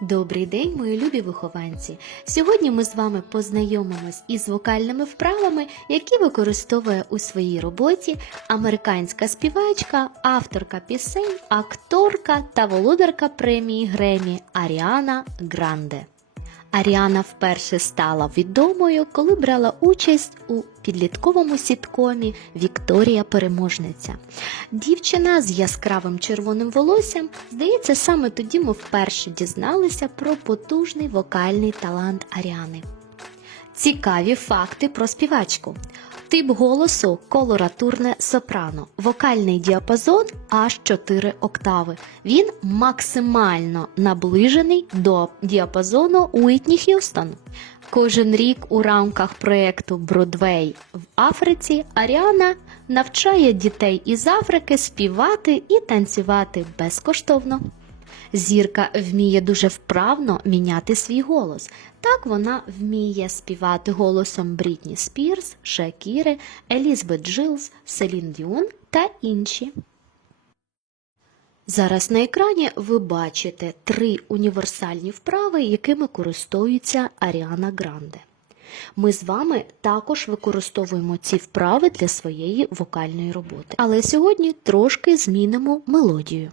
Добрий день, мої любі вихованці! Сьогодні ми з вами познайомимось із вокальними вправами, які використовує у своїй роботі американська співачка, авторка пісень, акторка та володарка премії Гремі Аріана Гранде. Аріана вперше стала відомою, коли брала участь у підлітковому сіткомі Вікторія Переможниця. Дівчина з яскравим червоним волоссям, здається, саме тоді ми вперше дізналися про потужний вокальний талант Аріани. Цікаві факти про співачку. Тип голосу колоратурне сопрано, вокальний діапазон аж 4 октави. Він максимально наближений до діапазону Уітні Х'юстон. Кожен рік у рамках проєкту Бродвей в Африці Аріана навчає дітей із Африки співати і танцювати безкоштовно. Зірка вміє дуже вправно міняти свій голос. Так вона вміє співати голосом Брітні Спірс, Шакіри, Елізабет Джилз, Селін Діон та інші. Зараз на екрані ви бачите три універсальні вправи, якими користується Аріана Гранде. Ми з вами також використовуємо ці вправи для своєї вокальної роботи. Але сьогодні трошки змінимо мелодію.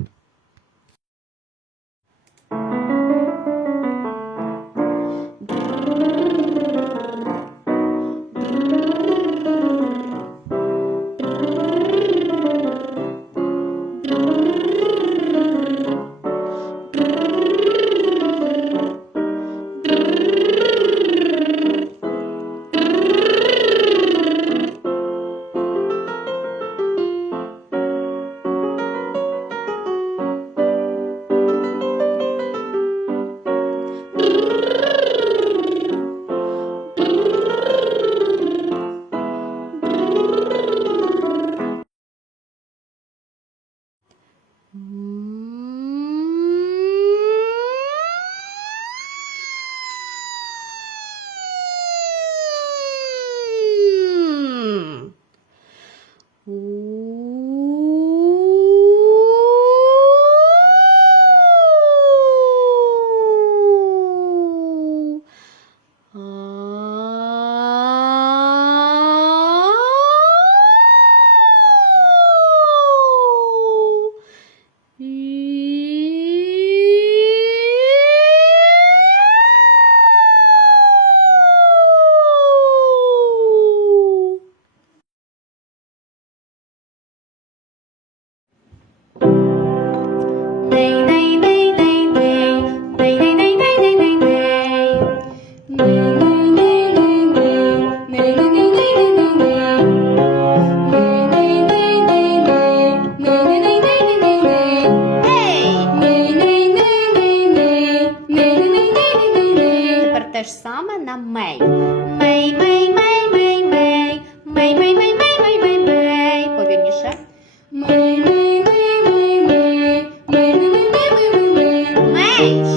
Bem, ж саме на мей. Мей, мей, мей, мей, мей. Мей, мей, мей, мей, мей, мей, мей. Повільніше. Мей, мей, мей, мей, мей. Мей, мей, мей, мей, мей, мей. Мей.